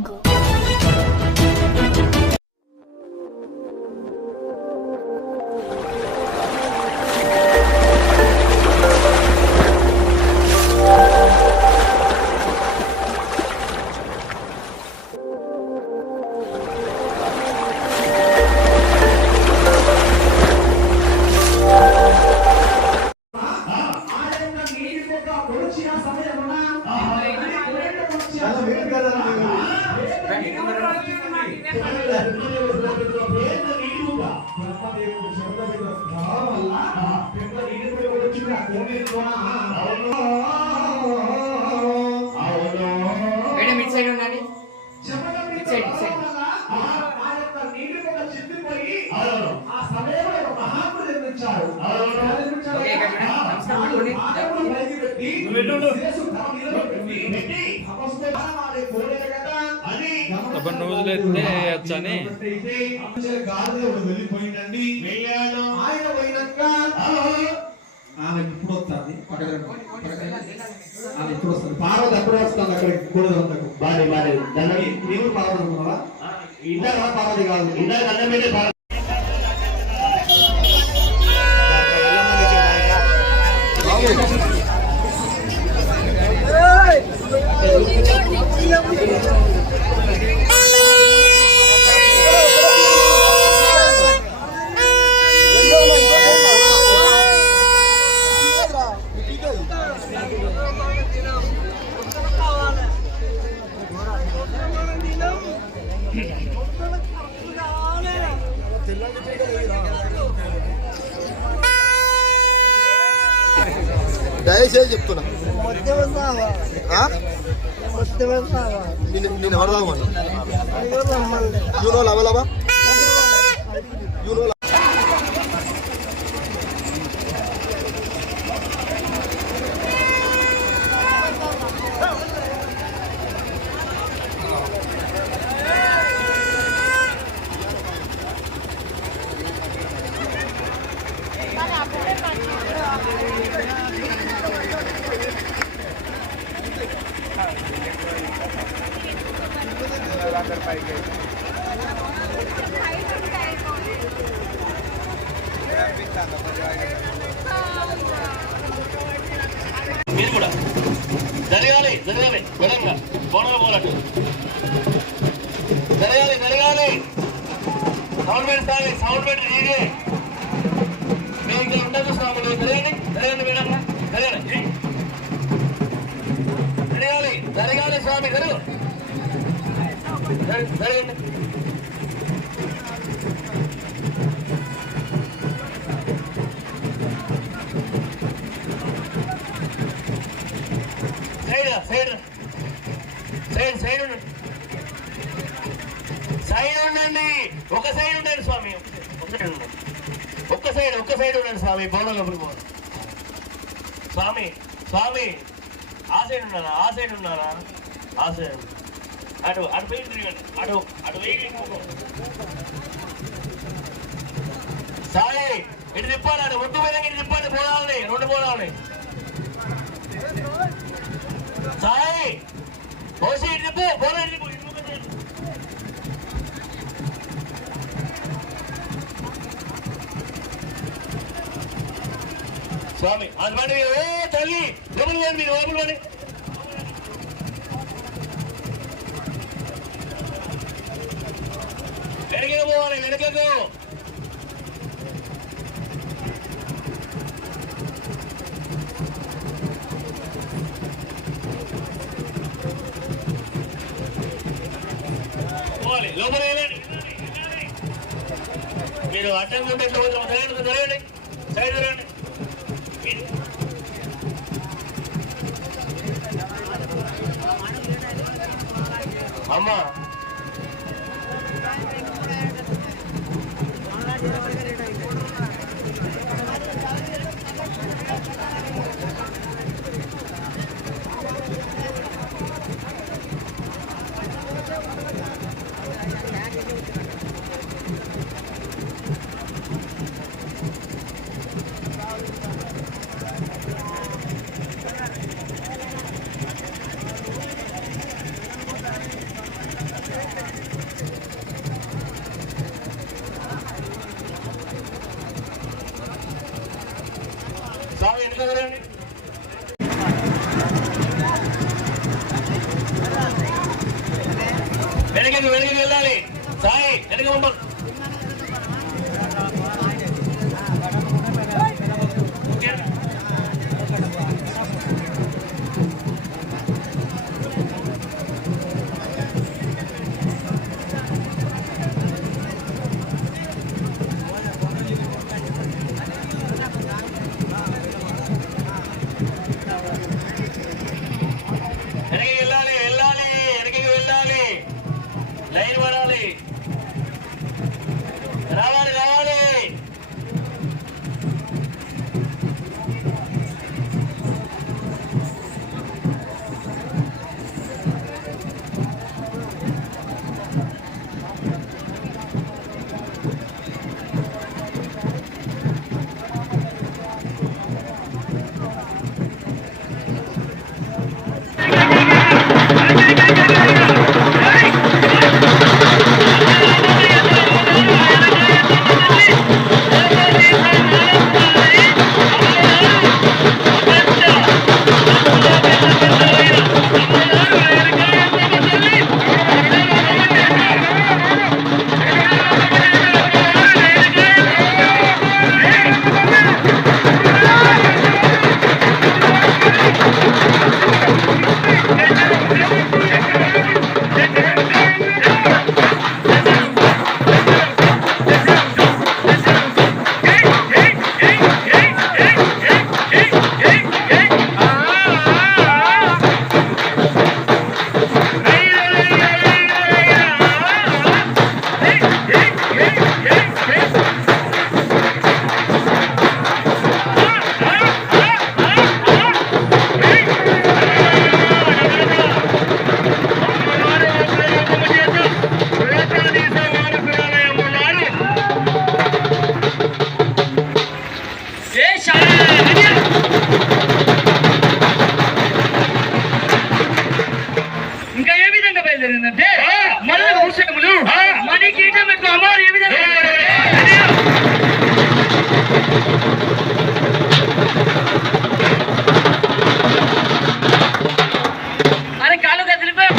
Go. రోజులైతే వచ్చని వెళ్ళిపోయిందండి ఆయన పోయినాక ఆమె ఇప్పుడు వస్తుంది ఆమె ఇప్పుడు వస్తుంది పార్వతి అప్పుడే వస్తుంది అక్కడికి కూడా బాడీ బాడీ దానికి నీవు పార్వతి అనుకున్నావా ఇంటర్ పార్వతి కాదు ఇంటర్ అన్నం మీద దయచేసి చెప్తున్నా నేను ఎవరు తాగమన్నా యూనో లవలవా యూనో మీరు కూడా జరగాలి జరగాలి విధంగా బోనలు పోలట్టు జరగాలి జరగాలి సౌండ్ పెడతాలి సౌండ్ పెట్టి నీకే మేము ఇక్కడ ఉండదు స్వాములు జరగండి జరగండి విధంగా జరగండి జరగాలి జరగాలి స్వామి జరుగు జరగండి సైడ్ సైడ్ సైడ్ ఉండండి సైడ్ ఉండండి ఒక సైడ్ ఉండండి స్వామి ఒక్క సైడ్ ఉండండి స్వామి బోనం లోపలికి పోవాలి స్వామి స్వామి ఆ సైడ్ ఉన్నారా ఆ సైడ్ ఉన్నారా ఆ సైడ్ అటు అటు పోయి తిరగండి అటు అటు వెయ్యి సాయి ఇటు తిప్పాలి అటు ఒడ్డు మీద ఇటు తిప్పండి పోవాలి రెండు పోవాలి సాయి పోసి ఇటు తిప్పు పోలే ఇటు స్వామి అది బండి ఏ తల్లి లోపలి పోండి మీరు లోపలి పోండి వెనకకు పోవాలి వెనకకు పోవాలి లోపల వెళ్ళండి మీరు అడ్డం జరగండి సైడ్ జరగండి అమ్మా ఇట్లా తిరగండి. వెనకకి వెళ్ళాలి. సాయి వెనక పంప. లైన్ పడాలి. రావాలి. ఇంకా ఏ విధంగా బయలుదేరిందంటే మళ్ళీ ఔషధములు మనీ కీటం యొక్క అమ్మారు ఏ విధంగా అరే కాలు కదిలిపోయి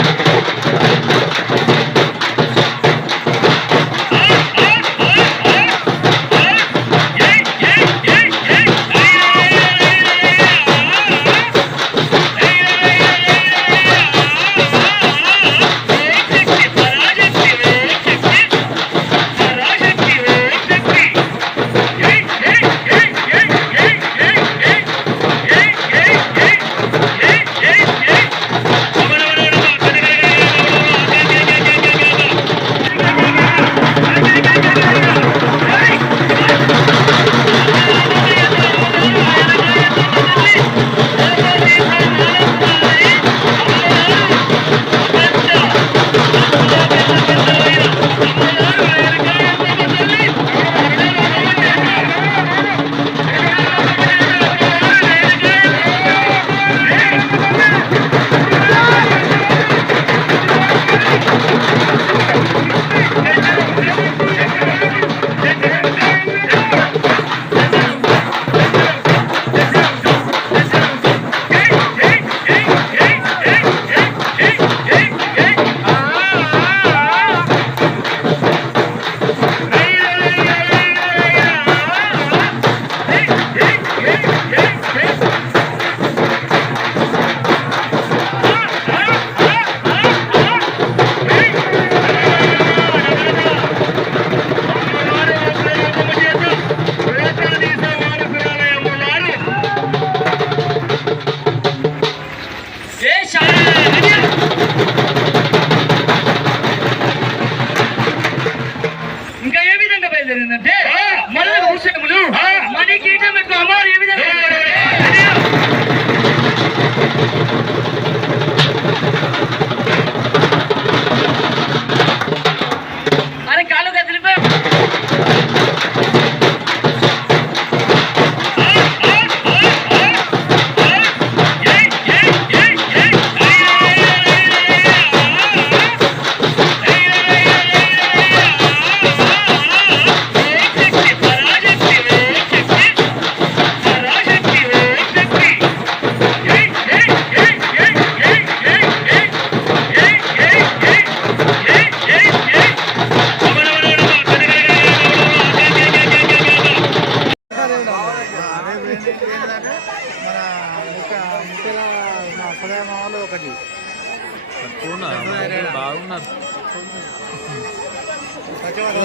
ఉన్నారు.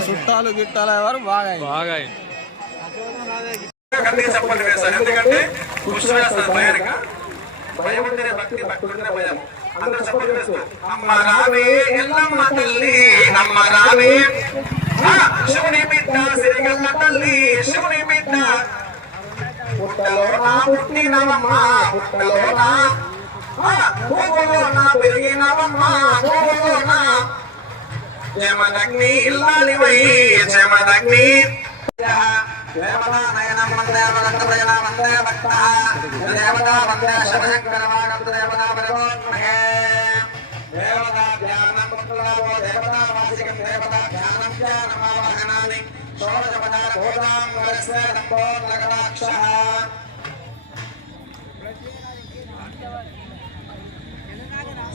చుట్టాలు గిట్టాలు ఎవరు బాగా బాగా చెప్పండి వేస్తారు. ఎందుకంటే కృష్ణ వేస్తారు భయానిక భయం ఉంటేనే భక్తి, భక్తి ఉంటేనే భయం. అందరూ చెప్పండి వేస్తారు. అమ్మ రావే ఎల్లమ్మ తల్లి, అమ్మ రావే శివుని బిడ్డ సిరిగల్ల తల్లి, శివుని బిడ్డ పుట్టలోన పుట్టినవమ్మ, పుట్టలోన భూములోన పెరిగినవమ్మ, భూములోన జమదగ్ని ఇల్లాలివై జమదగ్ని దేవతా నయనం వందే వదంత ప్రజనా వందే భక్త దేవతా వందే శివశంకర వాగంత దేవతా పరిమోన్మహే దేవతా ధ్యానం పుత్రలాభో దేవతా వాసికం దేవతా ధ్యానం ధ్యానమావాహనాని షోడశపదార భూతాం వరస్య నంబోర్లకటాక్షః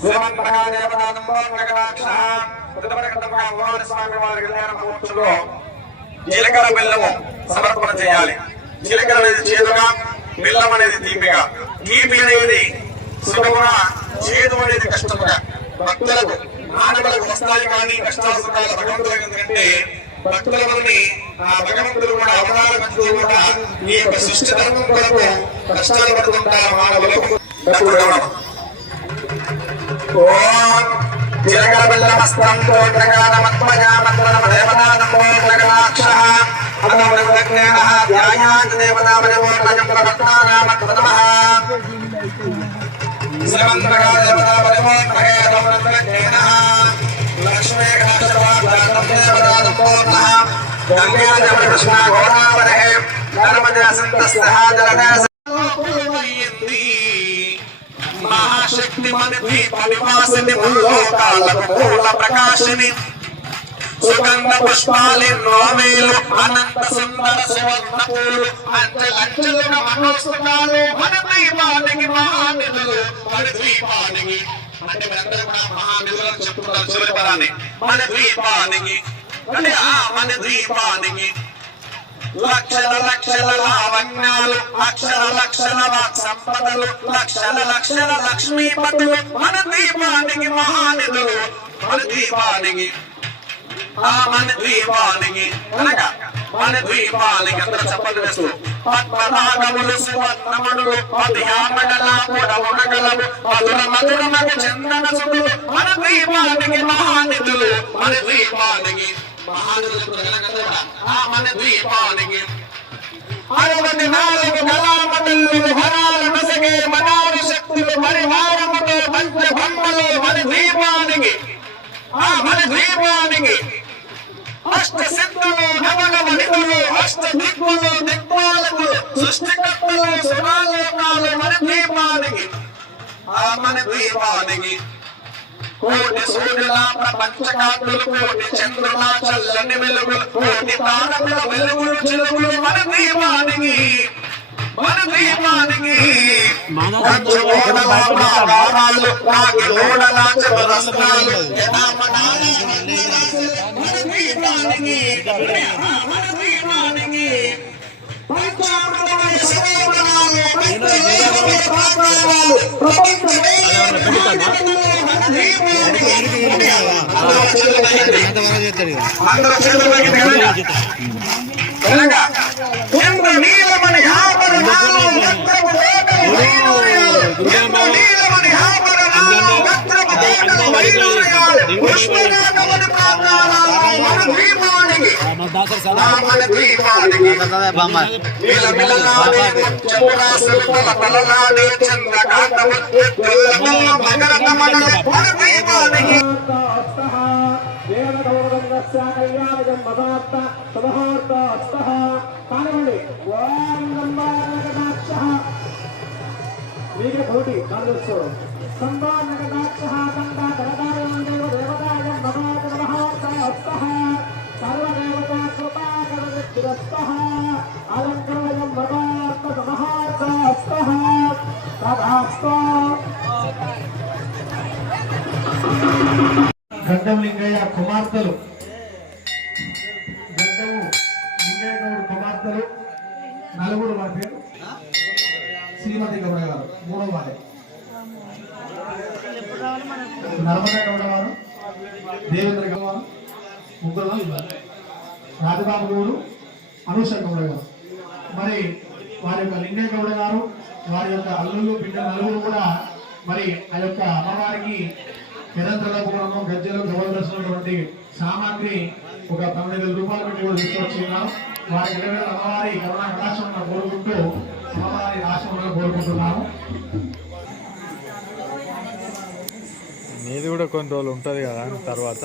సుమంతగా దేవతా నంబోర్లకటాక్షః ఉత్తరకటంగా భగవాన్ స్వామి వారి కళ్యాణ మహోత్సవంలో జీలకర్ర బెల్లము సమర్పణ చేయాలి. జీలకర్ర అనేది చేదుగా, బెల్లం అనేది తీపిగా. తీపి అనేది సుఖముగా, చేదు అనేది కష్టముగా. భక్తులకు మానవులకు వస్తాయి కానీ కష్టాలు సుఖాలు భగవంతుడు. ఎందుకంటే భక్తులని ఆ భగవంతుడు కూడా అవతారం కూడా ఈ యొక్క సృష్టి ధర్మం కొరకు కష్టాలు పడుతుంటారు మానవులకు. జీలకర్ర బెల్లమస్తం తోటగానమత్మజామత్వనమదేవతానంబోర్లకటాక్షః అదమృతజ్ఞేనః ధ్యాయాత్ దేవతాపరిమోర్లకం ప్రపత్తానామత్వనమః శ్రీమంతగా దేవతాపరిమోర్లకే అదమృతజ్ఞేనః లక్ష్మీకాశవాదానం దేవతానంబోర్లః గంగాజల కృష్ణ గోదావరే నర్మదే సంతస్తః జలదే మహాశక్తి మనది పరివాసిని ముల్లోకాలకు మూల ప్రకాశిని సుగంధ పుష్పాలెన్నో వేలు అనంత సుందర సువర్ణ పూలు అంచెలంచెలుగా మనోత్సవాలు మన ద్వీపానికి మహానిధులు మన ద్వీపానికి అంటే మీరందరూ కూడా మహానిధులు చెప్తున్నారు చివరి పదాన్ని మన ద్వీపానికి అంటే మన ద్వీపానికి లక్షల లక్షల లావణ్యాలు అక్షర లక్షల సంపదలు లక్షల లక్షల లక్ష్మీపతులు మన ద్వీపానికి మహానిధులు మన ద్వీపానికి మన ద్వీపానికి అనగా మన ద్వీపానికి అందరూ చెప్పలు వేస్తూ పద్మనాగములు సువర్ణములు పదియామడల పొడవునగలము మధుర మధురమగ చందన సుతులు మన ద్వీపానికి మహానిధులు మన ద్వీపానికి మన ద్వీపానికి 64 కళామండలు హరాలు నసగే మనారు శక్తులు పరివారముతో పంచభమ్మలు మన ద్వీపానికి మన ద్వీపానికి అష్ట సిద్ధులు నవనవనిధులు అష్ట దిక్కులు దిక్పాలకులు సృష్టికర్తలు శివాలోకాలు మన ద్వీపానికి మన ద్వీపానికి కోటి సూర్యుల ప్రపంచకాంతులు కోటి చంద్రుల చల్లని వెలుగులు కోటి తారకుల వెలుగులు చిలుగులు మన ద్వీపానికి మన ద్వీపానికి నీలమణి ఆభరణాలు గడ్డం లింగయ్య కుమార్తెలు గడ్డము లింగయ్య గౌడ్ కుమార్తెలు నలుగురు వారి పేరు శ్రీమతి గౌడ గారు మూడవ వారి నర్మదా గౌడ వారు దేవేంద్ర గౌడ ముగ్గురు రాజబాబు గౌడు అనూష గౌడ గారు. మరి వారి యొక్క లింగయ్య గౌడ గారు వారి యొక్క అల్లుళ్ళు బిడ్డ నలుగురు కూడా మరి ఆ యొక్క అమ్మవారికి నిరంతరపు గజ్జలు గౌరవటువంటి సామాగ్రి ఒక 12,000 రూపాయలు పెట్టి కూడా తీసుకొచ్చి ఉన్నారు. వారి నిలబెడ అమ్మవారి కరుణా కటాక్షంగా కోరుకుంటూ అమ్మవారి ఆశ్రమంలో కోరుకుంటున్నాము. నీది కూడా కొన్ని రోజులు ఉంటుంది కదా తర్వాత.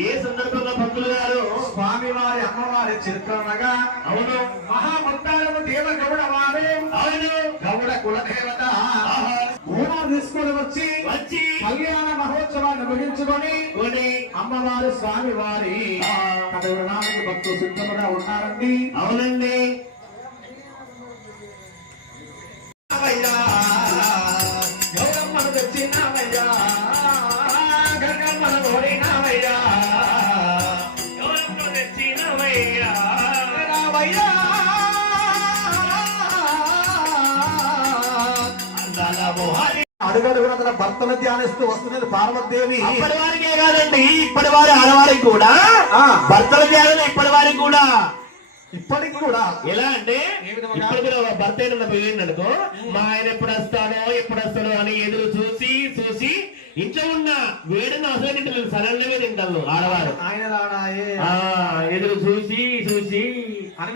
ఏ సందర్భంగా భక్తులు గారు స్వామి వారి అమ్మవారి చిత్రణగా అవును మహాముత్తారము దేవ గౌడ వారే అవును గౌడ కులదేవత ఊరు తీసుకొని వచ్చి కళ్యాణ మహోత్సవాన్ని ముగించుకొని అమ్మవారి స్వామి వారి కథనానికి భక్తులు సిద్ధముగా ఉన్నారండి. అవునండి. గౌరమ్మను తెచ్చినామయ్యా గంగమ్మను కోరినామయ్యా ఎవరమ్మను తెచ్చినవయ్యా రావయ్యా అడుగడుగున తన భర్తను ధ్యానిస్తూ వస్తున్నది పార్వతీదేవి. అప్పటి వారికే కాదండి, ఇప్పటి వారి ఆడవారికి కూడా భర్తల ధ్యానం ఇప్పటి వారికి కూడా ఇప్పటికి కూడా ఎలా అంటే ఇప్పుడు మీరు భర్త అయిన పోయిందనుకో మా ఆయన ఎప్పుడు వస్తాడో అని ఎదురు చూసి ఇంట్లో ఉన్న వేడిని అసలు తింటారు, సడన్గా తింటారు ఆడవారు. ఆయన రాడాయే ఎదురు చూసి